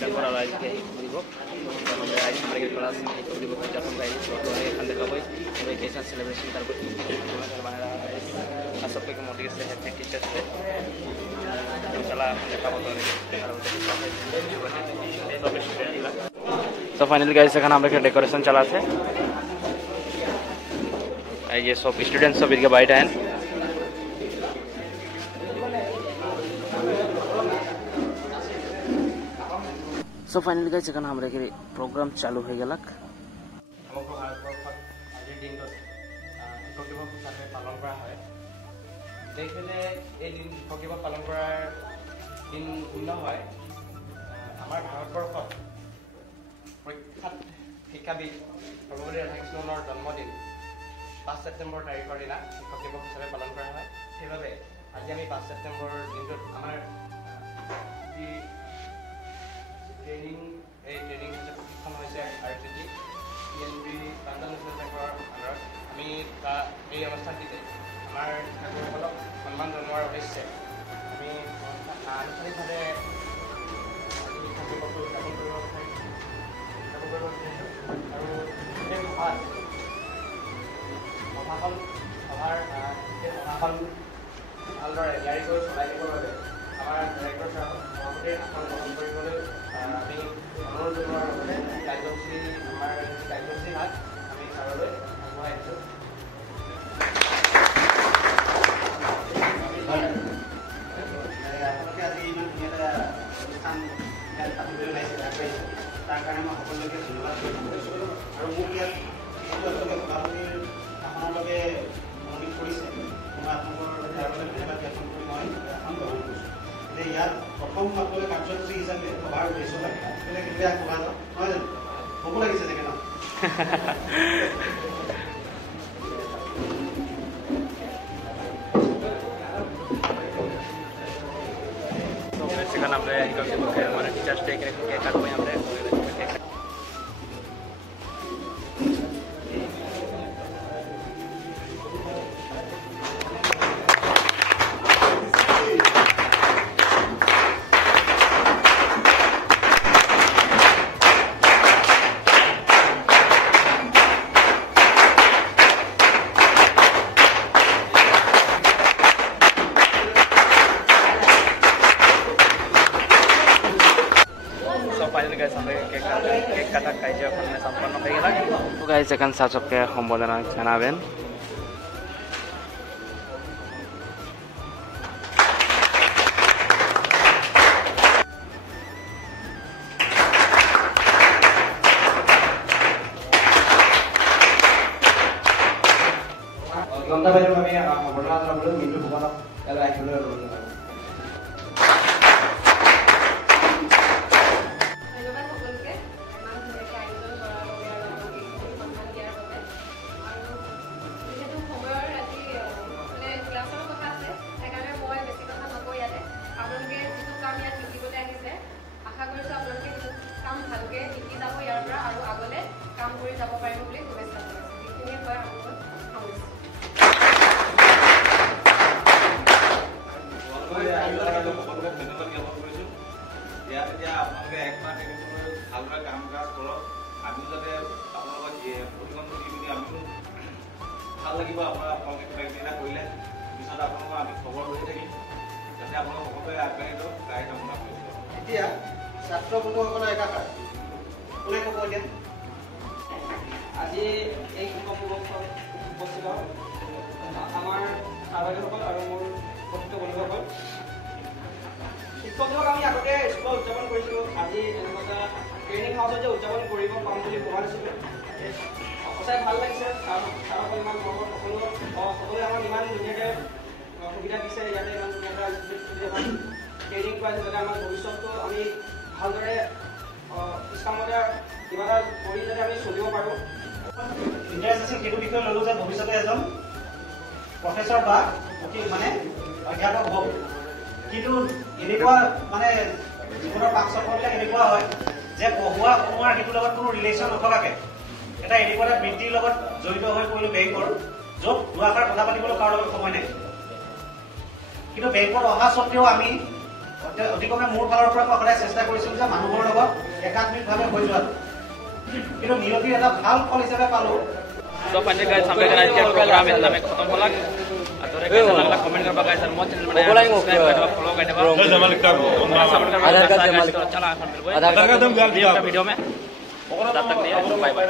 September আর আজকে শিক্ষক দিবস আমাদের আজ আমাদের ক্লাস শিক্ষক দিবস উদযাপন করেছি তো এখান থেকে বই एजुकेशन सेलिब्रेशन তারপর हमारा सबको मोटिवेट से हैं टीचर्स से चला देखाबो तो फाइनली गाइस এখানে আমরা একটা ডেকোরেশন চালাছে এই যে সব স্টুডেন্টস সব এদিকে বাইরে আছেন সো ফাইনালি গাইস এখানে আমরা একটা প্রোগ্রাম চালু হয়ে গেল সমগ্র ভারতবর্ষত আজিৰ দিনটোত শিক্ষক দিৱস হিচাপে পালন কৰা হয় দেশবিদে এই দিন শিক্ষক দিৱস পালন কৰাৰ দিন ভিন্ন হয় আমাৰ ভাৰতবৰ্ষত প্ৰখ্যাত শিক্ষাবিদ সৰ্বপল্লী ৰাধাকৃষ্ণনৰ জন্মদিন 5 ছেপ্টেম্বৰ তাৰিখৰ দিনা শিক্ষক দিৱস হিচাপে পালন কৰা হয় সেইবাবে আজি আমি 5 ছেপ্টেম্বৰ দিনটোত আমাৰ যি ট্ৰেইনিং হৈছে প্ৰশিক্ষণ হৈছে RCT PNB কাণ্ডাল চেণ্টাৰৰ আণ্ডাৰত আমি এই অনুষ্ঠানটিতে আমাৰ শিক্ষাৰ্থীসকলক সন্মান জনোৱাৰ উদ্দেশ্যে আমি আনুষ্ঠানিকভাৱে শিক্ষক দিৱসটো উদযাপন কৰিব বিচাৰিছোঁ আৰু এই সভাখন ভালদৰে নিয়াৰিকৈ চলাই দিবৰ বাবে আমাৰ ডাইৰেক্টৰ সভাপতিৰ আসন গ্ৰহণ কৰিবলৈ আমি অনুৰোধ জনোৱাৰ লগতে কাৰ্যসূচী আমাৰ কাৰ্যসূচী ভাগ আমি ছাৰলৈ আগবঢ়াই দিছোঁ আপোনালোকে আজি ইমান ধুনীয়া এটা অনুষ্ঠান পাতিবলৈ ওলাইছে আগবাঢ়িছে তাৰ কাৰণে মই সকলোকে ধন্যবাদ কৰিছোঁ আৰু মোক ইয়াত আপোনালোকে সভাপতিৰ আসনৰ বাবে মনোনীত কৰিছে মই আপোনালোকৰ তাৰ বাবে ধন্যবাদ জ্ঞাপন কৰি মই আসন গ্ৰহণ কৰিছোঁ যে ইয়াত প্ৰথম আপোনালোকে কাৰ্যসূচী হিচাপে সভাৰ উদ্দেশ্য লাগে কেতিয়া সভা নহয় জানো হ'ব লাগিছে চাগে ন sekarang আমরা শিক্ষক দিবসে মানে টিচার্স ডে কেক কাটবো আমরা guys akan sasok ke hombolan janaben Lonta baru kami hombolan antara belum minggu bukan kalau akhirnya ভাল লাগিব আপোনালোকে কিবা কৰিলে পিছত আপোনালোকক আমি খবৰ লৈ থাকিম যাতে আপোনালোক সকলোৱে আগবাঢ়ি যাওক গাই কামনা কৰিব এতিয়া ছাত্ৰ বন্ধুসকলৰ একাকাৰ কোনে ক'ব এতিয়া আজি এই শিক্ষক দিৱসত উপস্থিত আমাৰ ছাত্ৰসকল আৰু মোৰ প্ৰতিটো বন্ধুসকল শিক্ষক দিৱস আমি আগতে স্কুলত উদযাপন কৰিছিলোঁ আজি এনেকুৱা এটা ট্ৰেইনিং হাউচত যে উদযাপন কৰিব পাম বুলি ভবা নাছিলোঁ সঁচাই ভাল লাগিছে ছাৰসকল ইমান মৰমৰ সকলোৱে আমাক ইমান ধুনীয়াকৈ সুবিধা দিছে ইয়াতে ইমান ধুনীয়াকৈ ট্ৰেইনিং কৰাইছে যাতে আমাৰ ভৱিষ্যতটো আমি ভালদৰে ইছলামতে কিবা এটা কৰি যাতে আমি চলিব পাৰোঁ ইণ্টাৰেষ্ট আছিল সেইটো বিষয়ে ল'লোঁ যে ভৱিষ্যতে এজন প্ৰফেচৰ বা মানে অধ্যাপক হ'ব কিন্তু এনেকুৱা মানে জীৱনৰ পাক চক্ৰবিলাক এনেকুৱা হয় যে পঢ়ুৱা শুনোৱাৰ সেইটোৰ লগত কোনো ৰিলেশ্যন নথকাকৈ এটা এনেকুৱা এটা বৃত্তিৰ লগত জড়িত হৈ পৰিলোঁ বেংকৰ য'ত দুআষাৰ কথা পাতিবলৈ কাৰো লগত সময় নাই কিন্তু বেংকত অহা স্বত্তেও আমি অতিক্ৰমে মোৰ ফালৰ পৰা মই সদায় চেষ্টা কৰিছিলোঁ যে মানুহৰ লগত একাত্মিকভাৱে হৈ যোৱাটো, কিন্তু নিয়তিৰ এটা ভাল ফল হিচাপে পালোঁ। तो फाइनली गाइस हम लोग आज के प्रोग्राम इतना में खत्म होला तो कैसा लगला कमेंट करबा गाइस और मोर चैनल बनाए सब्सक्राइब कर दो फॉलो कर दो जमाल का आधार कार्ड जमाल चला वीडियो में तब तक लिए बाय बाय।